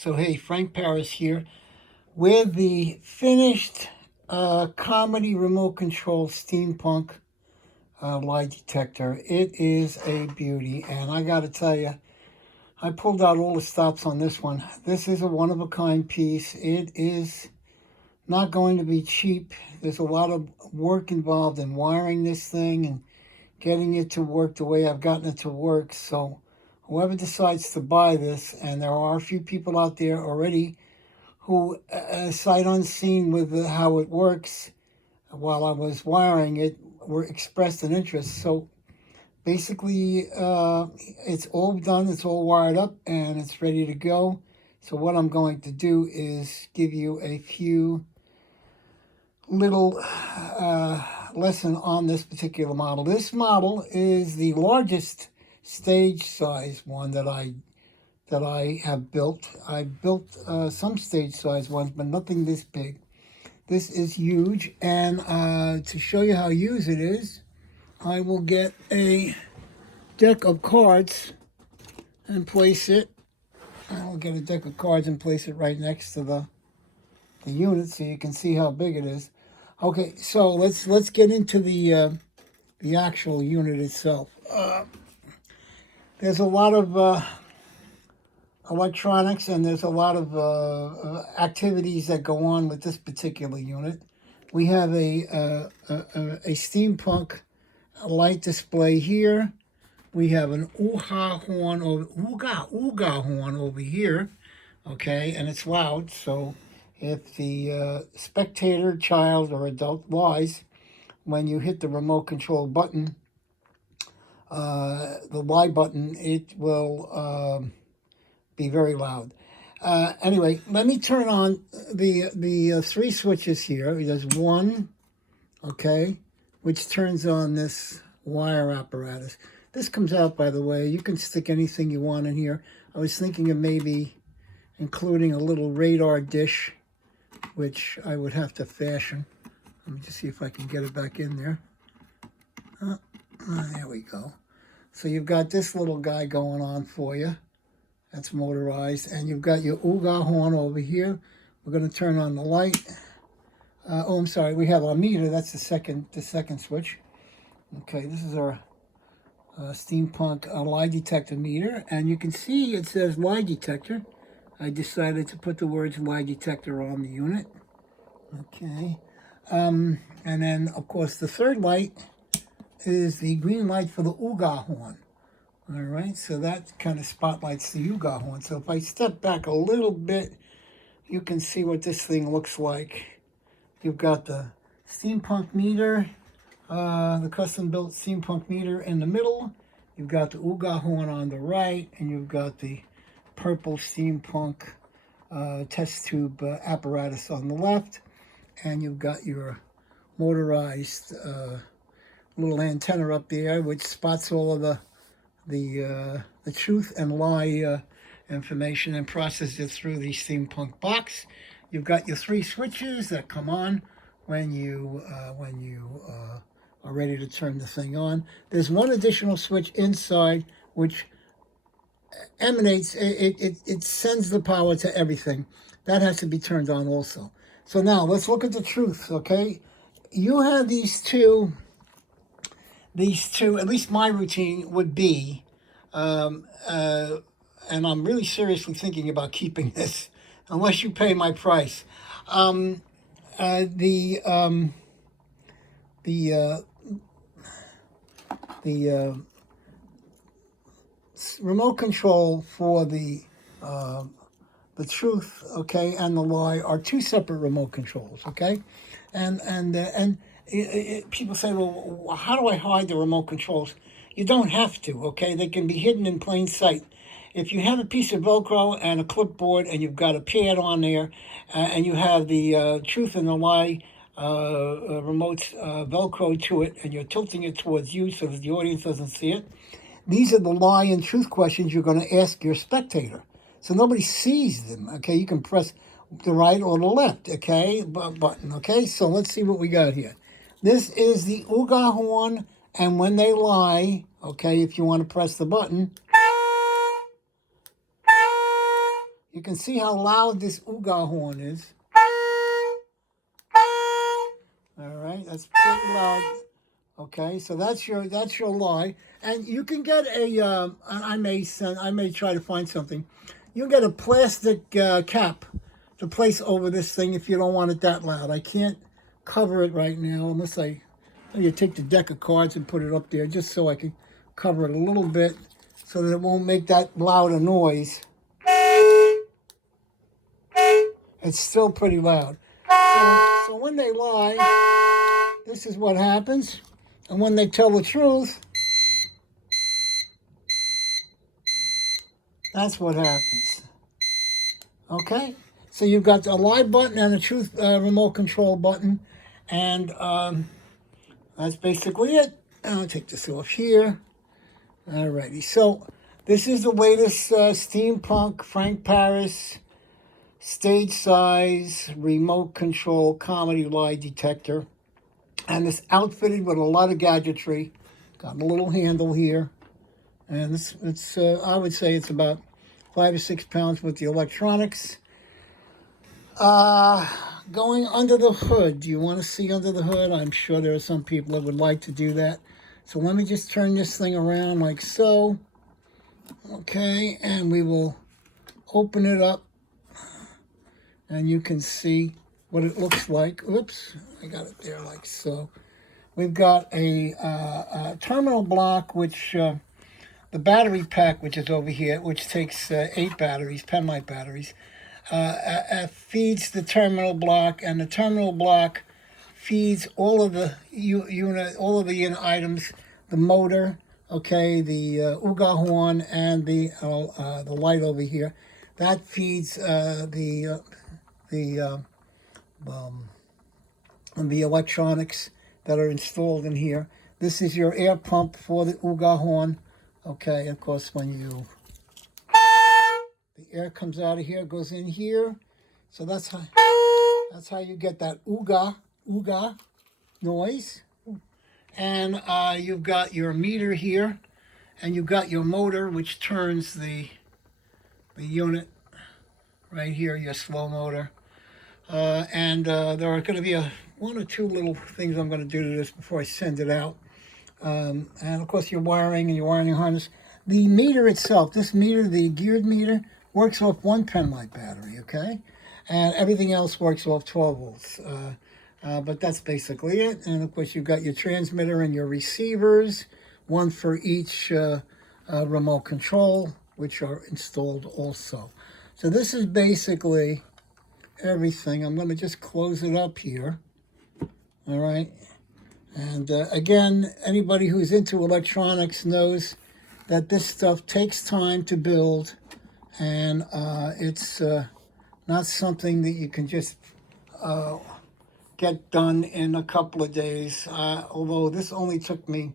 So hey, Frank Paris here with the finished comedy remote control steampunk lie detector. It is a beauty, and I got to tell you, I pulled out all the stops on this one. This is a one-of-a-kind piece. It is not going to be cheap. There's a lot of work involved in wiring this thing and getting it to work the way I've gotten it to work. So whoever decides to buy this, and there are a few people out there already who, sight unseen with how it works while I was wiring it, were expressed an interest. So basically, it's all done, it's all wired up, and it's ready to go. So what I'm going to do is give you a few little lesson on this particular model. This model is the largest stage size one that I have built. I built some stage size ones, but nothing this big. This is huge, and to show you how huge it is, I will get a deck of cards and place it. I'll get a deck of cards and place it right next to the unit so you can see how big it is. Okay, so let's get into the actual unit itself. There's a lot of electronics, and there's a lot of activities that go on with this particular unit. We have a steampunk light display here. We have an Uga Horn over here, okay, and it's loud, so if the spectator, child, or adult lies, when you hit the remote control button, the Y button, it will be very loud. Anyway, let me turn on the three switches here. There's one, okay, which turns on this wire apparatus. This comes out, by the way. You can stick anything you want in here. I was thinking of maybe including a little radar dish, which I would have to fashion. Let me just see if I can get it back in there. There we go. So you've got this little guy going on for you. That's motorized. And you've got your Uga Horn over here. We're going to turn on the light. I'm sorry. We have our meter. That's the second switch. Okay, this is our steampunk lie detector meter, and you can see it says lie detector. I decided to put the words lie detector on the unit. Okay, and then of course the third light is the green light for the Uga Horn. All right, so that kind of spotlights the Uga Horn. So if I step back a little bit, you can see what this thing looks like. You've got the steampunk meter, the custom-built steampunk meter in the middle. You've got the Uga Horn on the right, and you've got the purple steampunk test tube apparatus on the left, and you've got your motorized little antenna up there, which spots all of the truth and lie information and processes it through the steampunk box. You've got your three switches that come on when you are ready to turn the thing on. There's one additional switch inside which emanates, it sends the power to everything. That has to be turned on also. So now let's look at the truth, okay? You have these two, at least my routine would be, and I'm really seriously thinking about keeping this, unless you pay my price. The remote control for the truth, okay, and the lie are two separate remote controls, okay, and people say, well, how do I hide the remote controls? You don't have to, okay? They can be hidden in plain sight. If you have a piece of Velcro and a clipboard, and you've got a pad on there, and you have the truth and the lie remotes Velcro to it, and you're tilting it towards you so that the audience doesn't see it, these are the lie and truth questions you're going to ask your spectator. So nobody sees them, okay? You can press the right or the left, okay, button, okay? So let's see what we got here. This is the Uga Horn, and when they lie, okay, if you want to press the button, You can see how loud this Uga horn is. All right, that's pretty loud. Okay, so that's your lie, and you can get a. I may try to find something. You can get a plastic cap to place over this thing if you don't want it that loud. I can't cover it right now unless you take the deck of cards and put it up there just so I can cover it a little bit so that it won't make that loud a noise. It's still pretty loud. So when they lie, this is what happens. And when they tell the truth, that's what happens. Okay? So you've got a lie button and a truth remote control button. And that's basically it. I'll take this off here. Alrighty. So this is the latest Steampunk Frank Paris stage size remote control comedy lie detector. And it's outfitted with a lot of gadgetry. Got a little handle here. And it's I would say it's about 5 or 6 pounds with the electronics. Going under the hood. Do you want to see under the hood? I'm sure there are some people that would like to do that. So let me just turn this thing around like so. Okay, and we will open it up. And you can see what it looks like. Oops, I got it there like so. We've got a terminal block, which the battery pack, which is over here, which takes 8 batteries, penlight batteries, feeds the terminal block, and the terminal block feeds all of the unit items, the motor, okay, the Uga Horn, and the light over here. That feeds the electronics that are installed in here. This is your air pump for the Uga Horn. Okay, of course, when the air comes out of here, goes in here. So that's how you get that Uga noise. And you've got your meter here, and you've got your motor, which turns the unit right here, your slow motor. And there are going to be one or two little things I'm going to do to this before I send it out. And of course your wiring and your wiring harness. The meter itself, this meter, the geared meter, works off 1 penlight battery, okay? And everything else works off 12 volts. But that's basically it. And of course you've got your transmitter and your receivers, one for each remote control, which are installed also. So this is basically everything. I'm going to just close it up here. All right. And again, anybody who's into electronics knows that this stuff takes time to build, and it's not something that you can just get done in a couple of days, although this only took me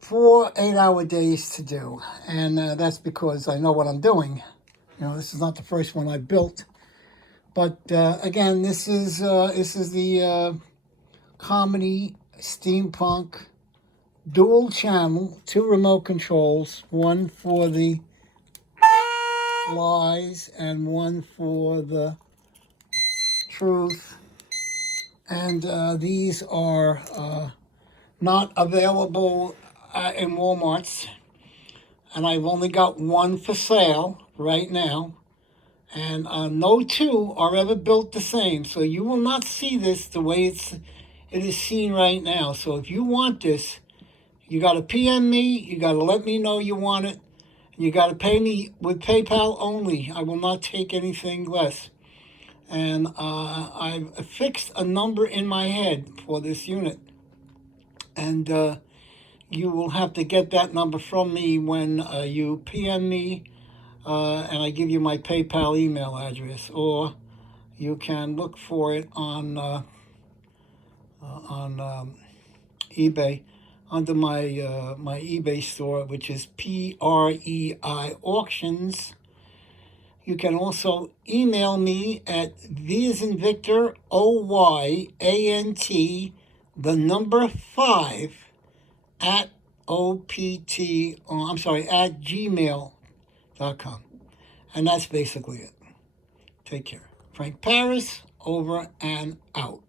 4 8-hour days to do, and that's because I know what I'm doing. You know, this is not the first one I built, but again, this is the comedy Steampunk dual channel, 2 remote controls, one for the lies and one for the truth. And these are not available in Walmart's, and I've only got one for sale right now. And no 2 are ever built the same, so you will not see this the way it is seen right now. So if you want this, you got to PM me, you got to let me know you want it, and you got to pay me with PayPal only. I will not take anything less. And I've fixed a number in my head for this unit, and you will have to get that number from me when you PM me, and I give you my PayPal email address, or you can look for it on eBay under my eBay store, which is PREI Auctions. You can also email me at V as in Victor, OYANT, the number 5 at at gmail.com. And that's basically it. Take care. Frank Paris, over and out.